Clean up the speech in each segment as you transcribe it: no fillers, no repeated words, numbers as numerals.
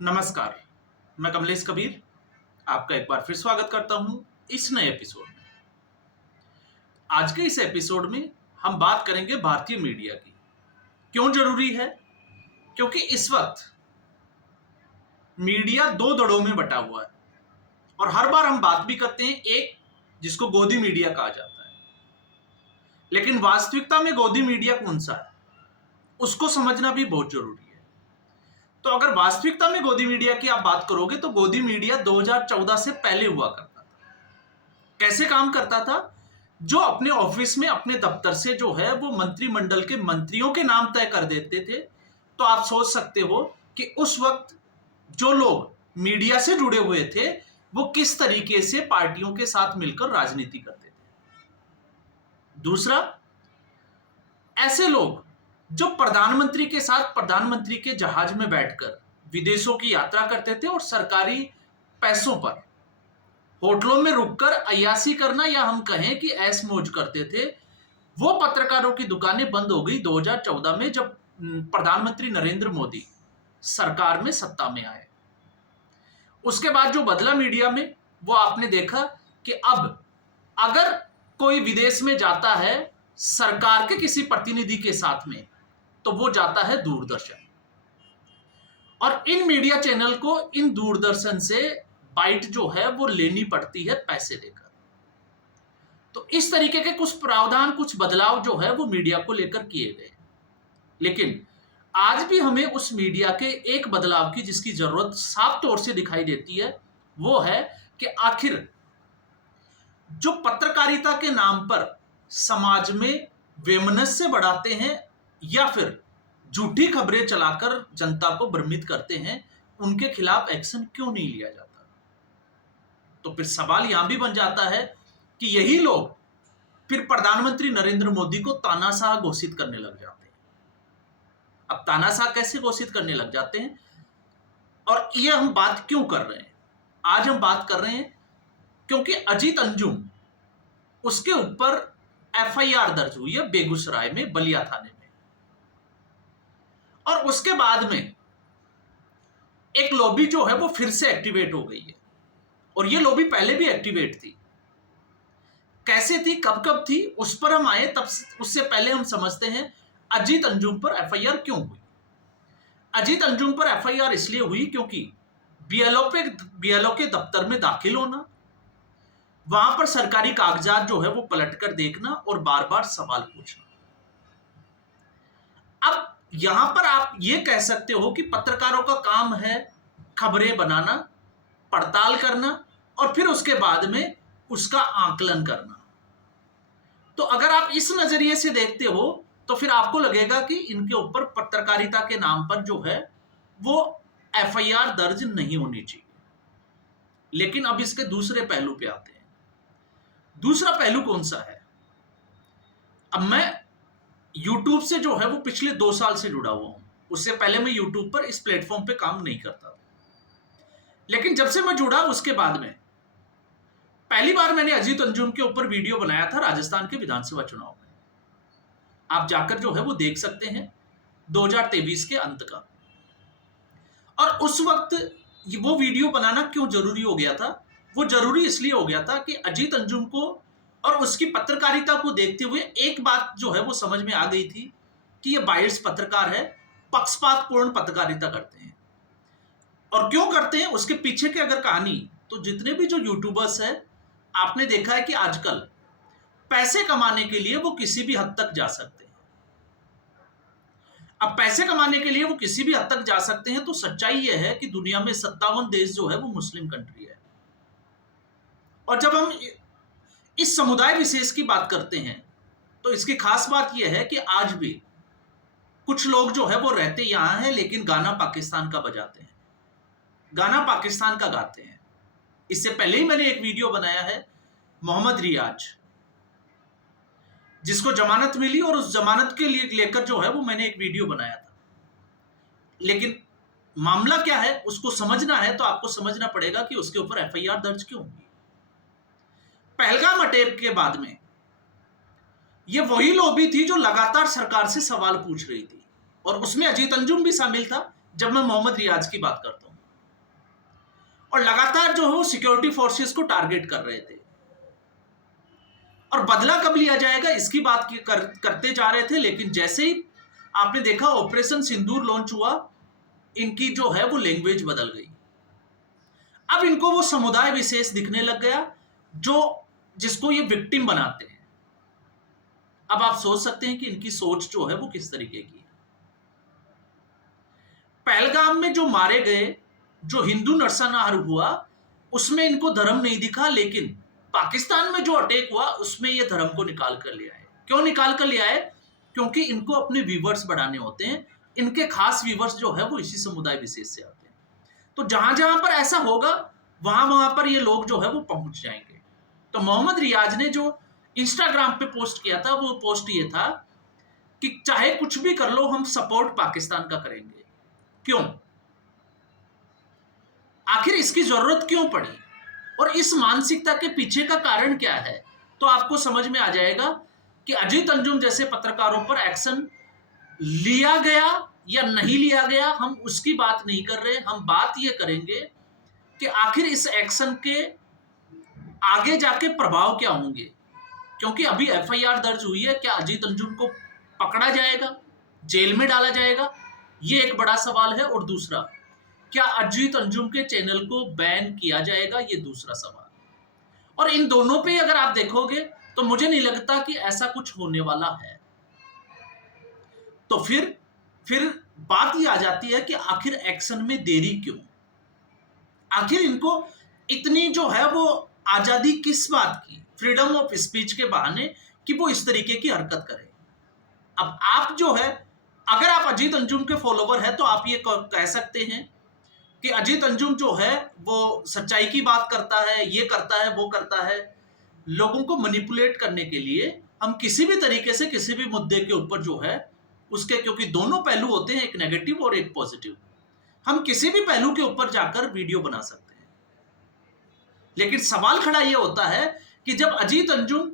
नमस्कार, मैं कमलेश कबीर आपका एक बार फिर स्वागत करता हूं इस नए एपिसोड में। आज के इस एपिसोड में हम बात करेंगे भारतीय मीडिया की। क्यों जरूरी है? क्योंकि इस वक्त मीडिया दो धड़ों में बटा हुआ है और हर बार हम बात भी करते हैं एक जिसको गोदी मीडिया कहा जाता है, लेकिन वास्तविकता में गोदी मीडिया कौन सा है उसको समझना भी बहुत जरूरी है। तो अगर वास्तविकता में गोदी मीडिया की आप बात करोगे तो गोदी मीडिया 2014 से पहले हुआ करता था। कैसे काम करता था? जो अपने ऑफिस में अपने दफ्तर से जो है वो मंत्रिमंडल के मंत्रियों के नाम तय कर देते थे। तो आप सोच सकते हो कि उस वक्त जो लोग मीडिया से जुड़े हुए थे वो किस तरीके से पार्टियों के साथ मिलकर राजनीति करते थे। दूसरा, ऐसे लोग जो प्रधानमंत्री के साथ प्रधानमंत्री के जहाज में बैठकर विदेशों की यात्रा करते थे और सरकारी पैसों पर होटलों में रुककर अय्यासी करना या हम कहें कि ऐश मौज करते थे, वो पत्रकारों की दुकानें बंद हो गई 2014 में जब प्रधानमंत्री नरेंद्र मोदी सरकार में सत्ता में आए। उसके बाद जो बदला मीडिया में वो आपने देखा कि अब अगर कोई विदेश में जाता है सरकार के किसी प्रतिनिधि के साथ में तो वो जाता है दूरदर्शन, और इन मीडिया चैनल को इन दूरदर्शन से बाइट जो है वो लेनी पड़ती है पैसे देकर। तो इस तरीके के कुछ प्रावधान, कुछ बदलाव जो है वो मीडिया को लेकर किए गए। लेकिन आज भी हमें उस मीडिया के एक बदलाव की जिसकी जरूरत साफ तौर से दिखाई देती है, वो है कि आखिर जो पत्रकारिता के नाम पर समाज में वैमनस्य बढ़ाते हैं या फिर झूठी खबरें चलाकर जनता को भ्रमित करते हैं, उनके खिलाफ एक्शन क्यों नहीं लिया जाता? तो फिर सवाल यहां भी बन जाता है कि यही लोग फिर प्रधानमंत्री नरेंद्र मोदी को तानाशाह घोषित करने लग जाते हैं। अब तानाशाह कैसे घोषित करने लग जाते हैं और ये हम बात क्यों कर रहे हैं? आज हम बात कर रहे हैं क्योंकि अजीत अंजुम, उसके ऊपर एफआईआर दर्ज हुई है बेगूसराय में बलिया थाने में, और उसके बाद में एक लॉबी जो है वो फिर से एक्टिवेट हो गई है। और ये लॉबी पहले भी एक्टिवेट थी। कैसे थी, कब कब थी, उस पर हम आए, तब उससे पहले हम समझते हैं अजीत अंजुम पर एफआईआर क्यों हुई। अजीत अंजुम पर एफआईआर इसलिए हुई क्योंकि बीएलओ के दफ्तर में दाखिल होना, वहां पर सरकारी कागजात जो है वो पलटकर देखना और बार बार सवाल पूछना। अब यहां पर आप ये कह सकते हो कि पत्रकारों का काम है खबरें बनाना, पड़ताल करना और फिर उसके बाद में उसका आकलन करना। तो अगर आप इस नजरिए से देखते हो तो फिर आपको लगेगा कि इनके ऊपर पत्रकारिता के नाम पर जो है वो एफआईआर दर्ज नहीं होनी चाहिए। लेकिन अब इसके दूसरे पहलू पे आते हैं। दूसरा पहलू कौन सा है? अब मैं YouTube से जो है वो पिछले 2 साल से जुड़ा हुआ हूं। उससे पहले मैं YouTube पर इस प्लेटफॉर्म पे काम नहीं करता था, लेकिन जब से मैं जुड़ा उसके बाद में पहली बार मैंने अजीत अंजुम के ऊपर वीडियो बनाया था राजस्थान के विधानसभा चुनाव में। आप जाकर जो है वो देख सकते हैं 2023 के अंत का। और उस वक्त वो वीडियो बनाना क्यों जरूरी हो गया था? वो जरूरी इसलिए हो गया था कि अजीत अंजुम को और उसकी पत्रकारिता को देखते हुए एक बात जो है वो समझ में आ गई थी कि ये बायर्स पत्रकार है, पक्षपातपूर्ण पत्रकारिता करते हैं। और क्यों करते हैं उसके पीछे की अगर कहानी, तो जितने भी जो यूट्यूबर्स हैं आपने देखा है कि आजकल पैसे कमाने के लिए वो किसी भी हद तक जा सकते हैं। अब पैसे कमाने के लिए वो किसी भी हद तक जा सकते हैं, तो सच्चाई ये है कि दुनिया में 57 देश जो है वो मुस्लिम कंट्री है। और जब हम इस समुदाय विशेष की बात करते हैं तो इसकी खास बात यह है कि आज भी कुछ लोग जो है वो रहते यहां हैं लेकिन गाना पाकिस्तान का बजाते हैं, गाना पाकिस्तान का गाते हैं। इससे पहले ही मैंने एक वीडियो बनाया है मोहम्मद रियाज, जिसको जमानत मिली और उस जमानत के लिए लेकर जो है वो मैंने एक वीडियो बनाया था। लेकिन मामला क्या है उसको समझना है तो आपको समझना पड़ेगा कि उसके ऊपर एफआईआर दर्ज क्यों हुई। पहलगाम अटैक के बाद में ये वही लॉबी थी जो लगातार सरकार से सवाल पूछ रही थी, और उसमें अजीत अंजुम भी शामिल था जब मैं मोहम्मद रियाज की बात करता हूं। और लगातार जो है वो सिक्योरिटी फोर्सेस को टारगेट कर रहे थे। और बदला कब लिया जाएगा इसकी बात करते जा रहे थे, लेकिन जैसे ही आपने देखा ऑपरेशन सिंदूर लॉन्च हुआ, इनकी जो है वो लैंग्वेज बदल गई। अब इनको वो समुदाय विशेष दिखने लग गया जो जिसको ये विक्टिम बनाते हैं। अब आप सोच सकते हैं कि इनकी सोच जो है वो किस तरीके की है। पहलगाम में जो मारे गए, जो हिंदू नरसंहार हुआ, उसमें इनको धर्म नहीं दिखा, लेकिन पाकिस्तान में जो अटैक हुआ उसमें ये धर्म को निकाल कर लिया है। क्यों निकाल कर लिया है? क्योंकि इनको अपने व्यूवर्स बढ़ाने होते हैं। इनके खास व्यूवर्स जो है वो इसी समुदाय विशेष से आते हैं। तो जहां जहां पर ऐसा होगा वहां वहां पर ये लोग जो है वो पहुंच जाएंगे। तो मोहम्मद रियाज ने जो इंस्टाग्राम पे पोस्ट किया था, वो पोस्ट ये था कि चाहे कुछ भी कर लो, हम सपोर्ट पाकिस्तान का करेंगे। क्यों? आखिर इसकी जरूरत क्यों पड़ी और इस मानसिकता के पीछे का कारण क्या है? तो आपको समझ में आ जाएगा कि अजीत अंजुम जैसे पत्रकारों पर एक्शन लिया गया या नहीं लिया गया, हम उसकी बात नहीं कर रहे। हम बात ये करेंगे कि आखिर इस एक्शन के आगे जाके प्रभाव क्या होंगे। क्योंकि अभी एफआईआर दर्ज हुई है, क्या अजीत अंजुम को पकड़ा जाएगा, जेल में डाला जाएगा, ये एक बड़ा सवाल है। और दूसरा, क्या अजीत अंजुम के चैनल को बैन किया जाएगा, ये दूसरा सवाल। और इन दोनों पे अगर आप देखोगे तो मुझे नहीं लगता कि ऐसा कुछ होने वाला है। तो फिर बात ये आ जाती है कि आखिर एक्शन में देरी क्यों? आखिर इनको इतनी जो है वो आजादी किस बात की, फ्रीडम ऑफ स्पीच के बहाने, कि वो इस तरीके की हरकत करें। अब आप जो है, अगर आप अजीत अंजुम के फॉलोवर हैं तो आप ये कह सकते हैं कि अजीत अंजुम जो है वो सच्चाई की बात करता है, ये करता है, वो करता है। लोगों को मैनिपुलेट करने के लिए हम किसी भी तरीके से किसी भी मुद्दे के ऊपर जो है उसके, क्योंकि दोनों पहलू होते हैं, एक नेगेटिव और एक पॉजिटिव, हम किसी भी पहलू के ऊपर जाकर वीडियो बना सकते हैं। लेकिन सवाल खड़ा यह होता है कि जब अजीत अंजुम,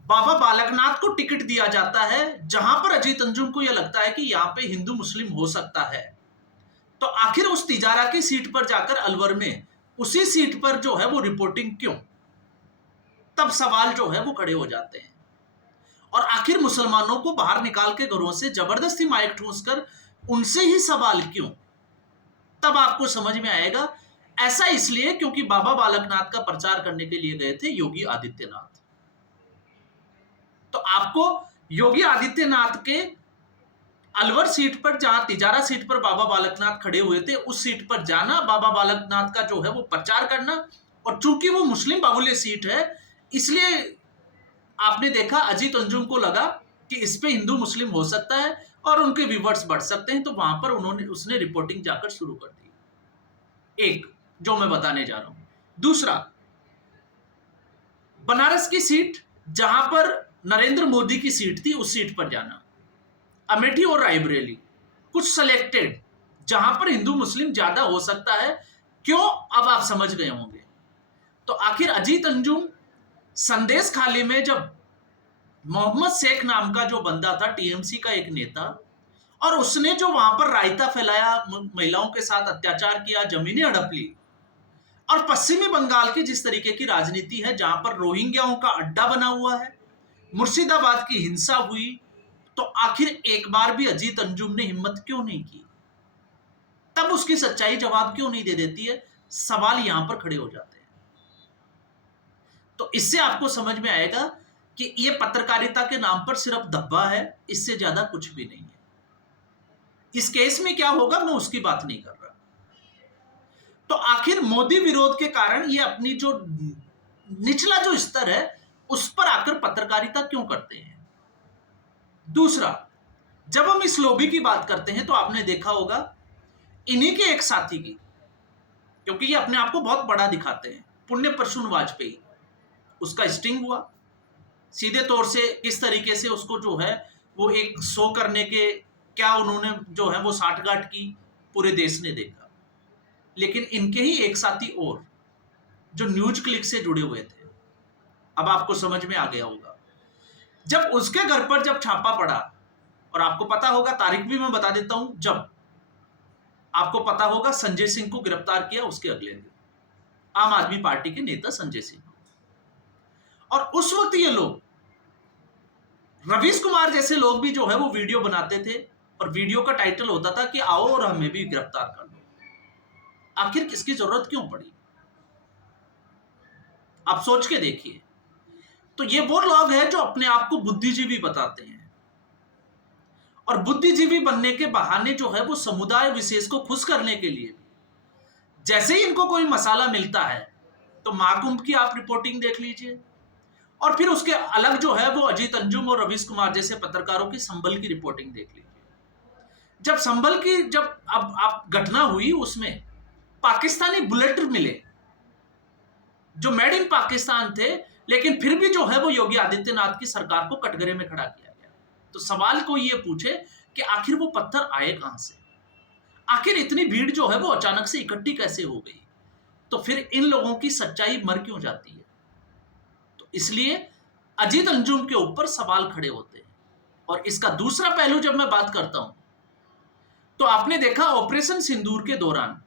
बाबा बालकनाथ को टिकट दिया जाता है जहां पर अजीत अंजुम को यह लगता है कि यहां पे हिंदू मुस्लिम हो सकता है, तो आखिर उस तिजारा की सीट पर जाकर अलवर में उसी सीट पर जो है वो रिपोर्टिंग क्यों? तब सवाल जो है वो खड़े हो जाते हैं। और आखिर मुसलमानों को बाहर निकाल के घरों से जबरदस्ती माइक ठूंसकर उनसे ही सवाल क्यों? तब आपको समझ में आएगा। ऐसा इसलिए क्योंकि बाबा बालकनाथ का प्रचार करने के लिए गए थे योगी आदित्यनाथ। तो आपको योगी आदित्यनाथ के अलवर सीट पर, जहां तिजारा सीट पर बाबा बालकनाथ खड़े हुए थे, उस सीट पर जाना, बाबा बालकनाथ का जो है वो प्रचार करना। और चूंकि वो मुस्लिम बाहुल्य सीट है, इसलिए आपने देखा अजीत अंजुम को लगा कि इस पे हिंदू मुस्लिम हो सकता है और उनके व्यूवर्स बढ़ सकते हैं, तो वहां पर उसने रिपोर्टिंग जाकर शुरू कर दी। एक जो मैं बताने जा रहा हूं। दूसरा, बनारस की सीट जहां पर नरेंद्र मोदी की सीट थी, उस सीट पर जाना। अमेठी और रायबरेली, कुछ सिलेक्टेड जहां पर हिंदू मुस्लिम ज्यादा हो सकता है। क्यों? अब आप समझ गए होंगे। तो आखिर अजीत अंजुम संदेश खाली में, जब मोहम्मद शेख नाम का जो बंदा था, टीएमसी का एक नेता, और उसने जो वहां पर रायता फैलाया, महिलाओं के साथ अत्याचार किया, जमीनें हड़प ली, और पश्चिमी बंगाल की जिस तरीके की राजनीति है जहां पर रोहिंग्याओं का अड्डा बना हुआ है, मुर्शिदाबाद की हिंसा हुई, तो आखिर एक बार भी अजीत अंजुम ने हिम्मत क्यों नहीं की? तब उसकी सच्चाई जवाब क्यों नहीं दे देती है? सवाल यहां पर खड़े हो जाते हैं। तो इससे आपको समझ में आएगा कि यह पत्रकारिता के नाम पर सिर्फ धब्बा है, इससे ज्यादा कुछ भी नहीं है। इस केस में क्या होगा मैं उसकी बात नहीं कर रहा। तो आखिर मोदी विरोध के कारण ये अपनी जो निचला जो स्तर है उस पर आकर पत्रकारिता क्यों करते हैं? दूसरा, जब हम इस लॉबी की बात करते हैं तो आपने देखा होगा इन्हीं के एक साथी की, क्योंकि ये अपने आप को बहुत बड़ा दिखाते हैं, पुण्य प्रसून वाजपेयी, उसका स्टिंग हुआ सीधे तौर से। किस तरीके से उसको जो है वो एक शो करने के क्या उन्होंने जो है वो साठगांठ की, पूरे देश ने देखा। लेकिन इनके ही एक साथी और जो न्यूज क्लिक से जुड़े हुए थे, अब आपको समझ में आ गया होगा। जब उसके घर पर जब छापा पड़ा, और आपको पता होगा, तारीख भी मैं बता देता हूं, जब आपको पता होगा संजय सिंह को गिरफ्तार किया उसके अगले दिन, आम आदमी पार्टी के नेता संजय सिंह। और उस वक्त ये लोग, रवीश कुमार जैसे लोग भी जो है वो वीडियो बनाते थे और वीडियो का टाइटल होता था कि आओ और हमें भी गिरफ्तार कर लो। आखिर किसकी जरूरत क्यों पड़ी? आप सोच के देखिए। तो ये वो लोग हैं जो अपने आप को बुद्धिजीवी बताते हैं और बुद्धिजीवी बनने के बहाने जो है वो समुदाय विशेष को खुश करने के लिए जैसे ही इनको कोई मसाला मिलता है तो महाकुंभ की आप रिपोर्टिंग देख लीजिए और फिर उसके अलग जो है वो अजीत अंजुम और रवीश कुमार जैसे पत्रकारों की संभल की रिपोर्टिंग देख लीजिए। जब संभल की अब आप घटना हुई उसमें पाकिस्तानी बुलेट मिले जो मेड इन पाकिस्तान थे, लेकिन फिर भी जो है वो योगी आदित्यनाथ की सरकार को कटघरे में खड़ा किया गया। तो सवाल को ये पूछे कि आखिर वो पत्थर आए कहां से? आखिर इतनी भीड़ जो है वो अचानक से इकट्ठी कैसे हो गई? तो फिर इन लोगों की सच्चाई मर क्यों जाती है? तो इसलिए अजीत अंजुम के ऊपर सवाल खड़े होते हैं। और इसका दूसरा पहलू जब मैं बात करता हूं तो आपने देखा ऑपरेशन सिंदूर के दौरान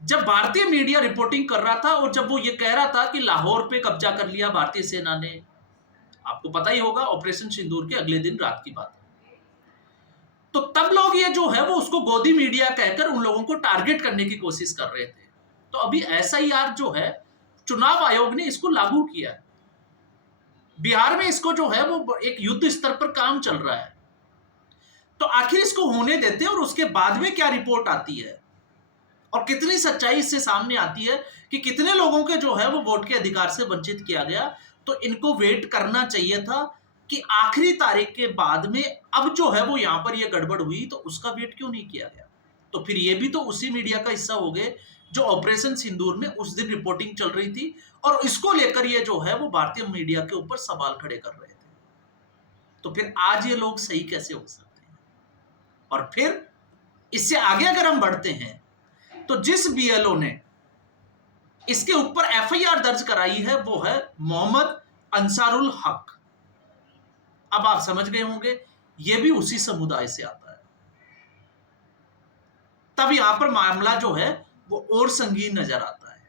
जब भारतीय मीडिया रिपोर्टिंग कर रहा था और जब वो ये कह रहा था कि लाहौर पे कब्जा कर लिया भारतीय सेना ने, आपको पता ही होगा ऑपरेशन सिंदूर के अगले दिन रात की बात है, तो तब लोग ये जो है वो उसको गोदी मीडिया कहकर उन लोगों को टारगेट करने की कोशिश कर रहे थे। तो अभी एसआईआर जो है चुनाव आयोग ने इसको लागू किया है। बिहार में इसको जो है वो एक युद्ध स्तर पर काम चल रहा है। तो आखिर इसको होने देते हैं और उसके बाद में क्या रिपोर्ट आती है और कितनी सच्चाई इससे सामने आती है कि कितने लोगों के जो है वो वोट के अधिकार से वंचित किया गया। तो इनको वेट करना चाहिए था कि आखिरी तारीख के बाद में अब जो है वो यहां पर ये गड़बड़ हुई तो उसका वेट क्यों नहीं किया गया? तो फिर ये भी तो उसी मीडिया का हिस्सा हो गए जो ऑपरेशन सिंदूर में उस दिन रिपोर्टिंग चल रही थी और इसको लेकर ये जो है वो भारतीय मीडिया के ऊपर सवाल खड़े कर रहे थे। तो फिर आज ये लोग सही कैसे हो सकते हैं? और फिर इससे आगे अगर हम बढ़ते हैं तो जिस बीएलओ ने इसके ऊपर एफआईआर दर्ज कराई है वो है मोहम्मद अंसारुल हक। अब आप समझ गए होंगे ये भी उसी समुदाय से आता है। तब यहां पर मामला जो है वो और संगीन नजर आता है।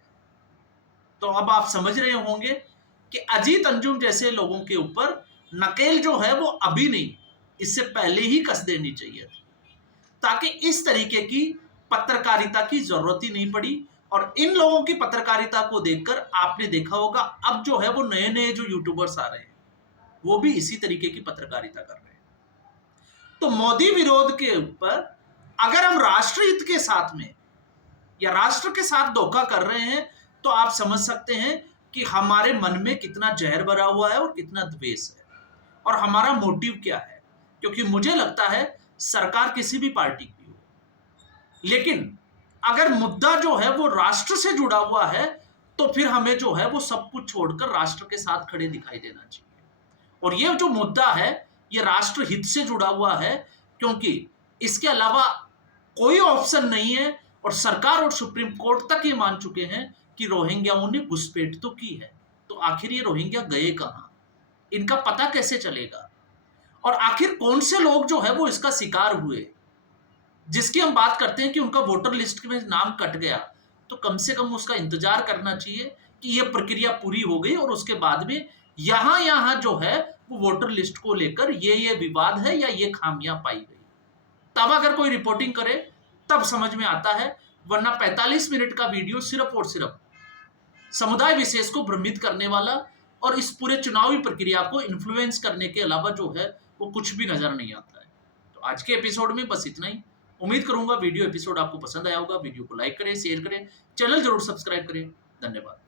तो अब आप समझ रहे होंगे कि अजीत अंजुम जैसे लोगों के ऊपर नकेल जो है वो अभी नहीं, इससे पहले ही कस देनी चाहिए थी, ताकि इस तरीके की पत्रकारिता की जरूरत ही नहीं पड़ी। और इन लोगों की पत्रकारिता को देखकर आपने देखा होगा अब जो है वो नए नए जो यूट्यूबर्स आ रहे हैं वो भी इसी तरीके की पत्रकारिता कर रहे हैं। तो मोदी विरोध के ऊपर अगर हम राष्ट्र हित के साथ में या राष्ट्र के साथ धोखा कर रहे हैं तो आप समझ सकते हैं कि हमारे मन में कितना जहर भरा हुआ है और कितना द्वेष है और हमारा मोटिव क्या है। क्योंकि मुझे लगता है सरकार किसी भी पार्टी की हो, लेकिन अगर मुद्दा जो है वो राष्ट्र से जुड़ा हुआ है तो फिर हमें जो है वो सब कुछ छोड़कर राष्ट्र के साथ खड़े दिखाई देना चाहिए। और ये जो मुद्दा है ये राष्ट्र हित से जुड़ा हुआ है, क्योंकि इसके अलावा कोई ऑप्शन नहीं है। और सरकार और सुप्रीम कोर्ट तक ये मान चुके हैं कि रोहिंग्याओं ने घुसपैठ तो की है, तो आखिर ये रोहिंग्या गए कहां, इनका पता कैसे चलेगा? और आखिर कौन से लोग जो है वो इसका शिकार हुए, जिसकी हम बात करते हैं कि उनका वोटर लिस्ट में नाम कट गया, तो कम से कम उसका इंतजार करना चाहिए कि यह प्रक्रिया पूरी हो गई और उसके बाद में यहां जो है वो वोटर लिस्ट को लेकर ये विवाद है या ये खामियां पाई गई, तब अगर कोई रिपोर्टिंग करे तब समझ में आता है। वरना 45 मिनट का वीडियो सिर्फ और सिर्फ समुदाय विशेष को भ्रमित करने वाला और इस पूरे चुनावी प्रक्रिया को इन्फ्लुएंस करने के अलावा जो है वो कुछ भी नजर नहीं आता है। तो आज के एपिसोड में बस इतना ही। उम्मीद करूंगा वीडियो एपिसोड आपको पसंद आया होगा। वीडियो को लाइक करें, शेयर करें, चैनल जरूर सब्सक्राइब करें। धन्यवाद।